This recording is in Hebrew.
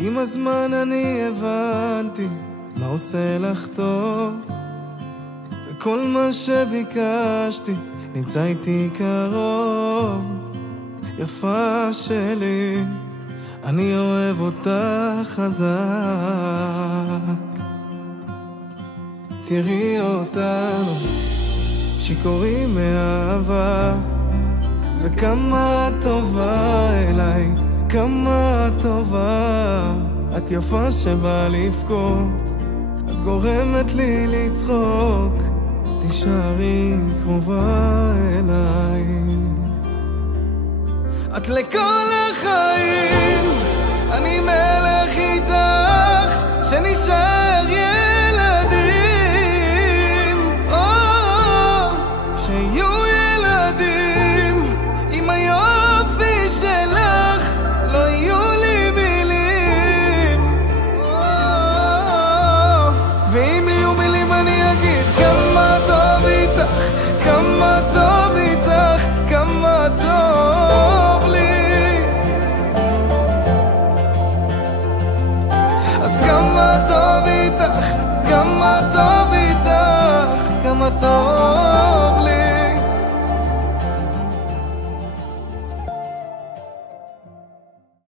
עם הזמן אני הבנתי מה עושה לך טוב, וכל מה שביקשתי נמצא איתי קרוב. יפה שלי, אני אוהב אותך חזק. תראי אותנו שיכורים מאהבה, וכמה טובה אליי, כמה טובה. את יפה שבא לבכות, את גורמת לי לצחוק, תישארי קרובה אליי. את לכל החיים, אני מלך איתך, שנשאר ילדים, שיהיו ילדים. עם היופי שלך לא יהיו לי מילים, ואם יהיו מילים אני אגיד כמה טוב איתך, כמה טוב איתך, כמה טוב לי. אז כמה טוב איתך, כמה טוב איתך, כמה טוב לי.